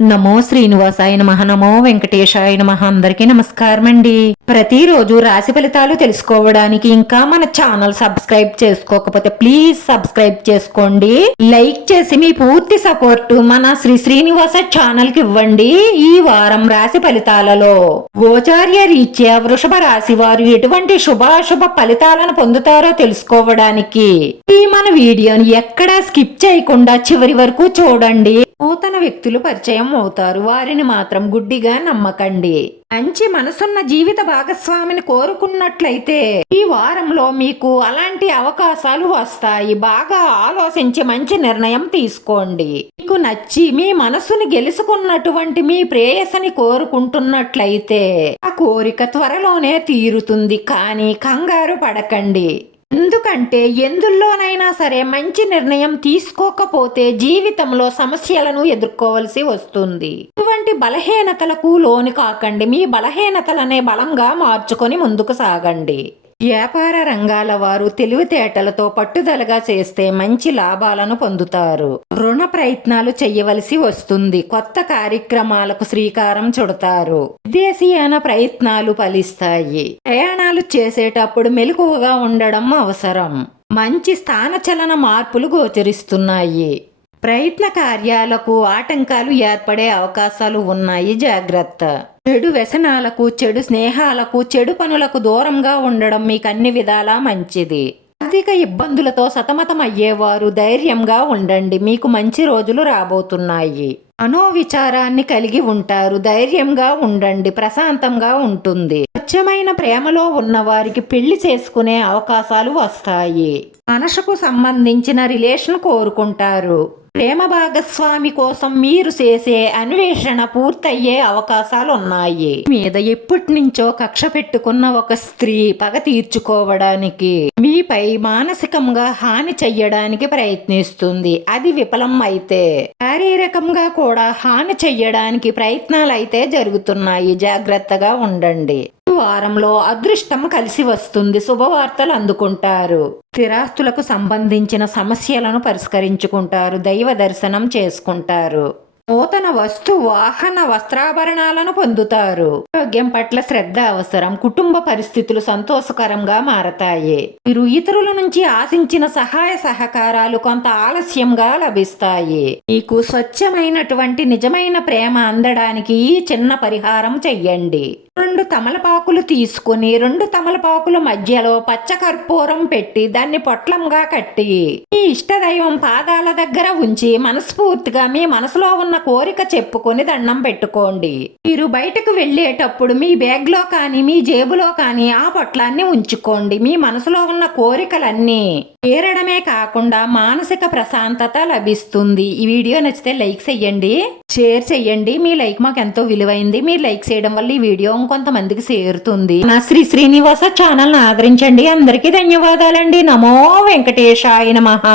నమో శ్రీనివాసాయ నమః. నమో వెంకటేశాయ నమః. అందరికీ నమస్కారం అండి. ప్రతిరోజు రాశి ఫలితాలు తెలుసుకోవడానికి ఇంకా మన ఛానల్ సబ్స్క్రైబ్ చేసుకోకపోతే ప్లీజ్ సబ్స్క్రైబ్ చేసుకోండి. లైక్ చేసి మీ పూర్తి సపోర్ట్ మన శ్రీనివాస ఛానల్ కి ఇవ్వండి. ఈ వారం రాశి ఫలితాలలో గోచార్య రీత్యా వృషభ రాశి వారు ఎటువంటి శుభాశుభ ఫలితాలను పొందుతారో తెలుసుకోవడానికి ఈ మన వీడియోని ఎక్కడా స్కిప్ చేయకుండా చివరి వరకు చూడండి. నూతన వ్యక్తులు పరిచయం అవుతారు, వారిని మాత్రం గుడ్డిగా నమ్మకండి. మంచి మనసున్న జీవిత భాగస్వామిని కోరుకున్నట్లయితే ఈ వారంలో మీకు అలాంటి అవకాశాలు వస్తాయి. బాగా ఆలోచించి మంచి నిర్ణయం తీసుకోండి. మీకు నచ్చి మీ మనసుని గెలుచుకున్నటువంటి మీ ప్రేయసిని కోరుకుంటున్నట్లయితే ఆ కోరిక త్వరలోనే తీరుతుంది, కానీ కంగారు పడకండి. ఎందుకంటే ఎందులోనైనా సరే మంచి నిర్ణయం తీసుకోకపోతే జీవితంలో సమస్యలను ఎదుర్కోవలసి వస్తుంది. ఇటువంటి బలహీనతలకు లోను కాకండి. మీ బలహీనతలనే బలంగా మార్చుకొని ముందుకు సాగండి. వ్యాపార రంగాల వారు తెలివితేటలతో పట్టుదలగా చేస్తే మంచి లాభాలను పొందుతారు. రుణ ప్రయత్నాలు చేయవలసి వస్తుంది. కొత్త కార్యక్రమాలకు శ్రీకారం చుడతారు. విదేశీయాన ప్రయత్నాలు ఫలిస్తాయి. ప్రయాణాలు చేసేటప్పుడు మెలకువగా ఉండడం అవసరం. మంచి స్థానచలన మార్పులు గోచరిస్తున్నాయి. ప్రయత్న కార్యాలకు ఆటంకాలు ఏర్పడే అవకాశాలు ఉన్నాయి, జాగ్రత్త. చెడు వ్యసనాలకు, చెడు స్నేహాలకు, చెడు పనులకు దూరంగా ఉండడం మీకు అన్ని విధాలా మంచిది. ఆర్థిక ఇబ్బందులతో సతమతం అయ్యేవారు ధైర్యంగా ఉండండి. మీకు మంచి రోజులు రాబోతున్నాయి. మనోవిచారాన్ని కలిగి ఉంటారు. ధైర్యంగా ఉండండి, ప్రశాంతంగా ఉంటుంది. స్వచ్ఛమైన ప్రేమలో ఉన్న వారికి పెళ్లి చేసుకునే అవకాశాలు వస్తాయి. మనసుకు సంబంధించిన రిలేషన్ కోరుకుంటారు. ప్రేమ భాగస్వామి కోసం మీరు చేసే అన్వేషణ పూర్తయ్యే అవకాశాలు ఉన్నాయి. మీద ఎప్పటి నుంచో కక్ష పెట్టుకున్న ఒక స్త్రీ పగ తీర్చుకోవడానికి మీపై మానసికంగా హాని చెయ్యడానికి ప్రయత్నిస్తుంది. అది విఫలం అయితే శారీరకంగా కూడా హాని చెయ్యడానికి ప్రయత్నాలు అయితే జరుగుతున్నాయి. జాగ్రత్తగా ఉండండి. వారంలో అదృష్టం కలిసి వస్తుంది. శుభవార్తలు అందుకుంటారు. స్థిరాస్తులకు సంబంధించిన సమస్యలను పరిష్కరించుకుంటారు. దైవ దర్శనం చేసుకుంటారు. నూతన వస్తు వాహన వస్త్రాభరణాలను పొందుతారు. ఆరోగ్యం పట్ల శ్రద్ధ అవసరం. కుటుంబ పరిస్థితులు సంతోషకరంగా మారతాయి. మీరు ఇతరుల నుంచి ఆశించిన సహాయ సహకారాలు కొంత ఆలస్యంగా లభిస్తాయి. మీకు స్వచ్ఛమైనటువంటి నిజమైన ప్రేమ అందడానికి ఈ చిన్న పరిహారం చెయ్యండి. 2 తమలపాకులు తీసుకుని 2 తమలపాకుల మధ్యలో పచ్చకర్పూరం పెట్టి దాన్ని పొట్లంగా కట్టి మీ ఇష్టదైవం పాదాల దగ్గర ఉంచి మనస్ఫూర్తిగా మీ మనసులో ఉన్న కోరిక చెప్పుకొని దండం పెట్టుకోండి. మీరు బయటకు వెళ్ళేటప్పుడు మీ బ్యాగ్ లో కానీ మీ జేబులో కానీ ఆ పొట్లాన్ని ఉంచుకోండి. మీ మనసులో ఉన్న కోరికలన్నీ తీరడమే కాకుండా మానసిక ప్రశాంతత లభిస్తుంది. ఈ వీడియో నచ్చితే లైక్ చెయ్యండి, షేర్ చెయ్యండి. మీ లైక్ మాకు ఎంతో విలువైంది. మీరు లైక్ చేయడం వల్ల ఈ వీడియో కొంతమందికి చేరుతుంది. నా శ్రీనివాస ఛానల్ ఆదరించండి. అందరికీ ధన్యవాదాలండి. నమో వెంకటేశాయ నమః.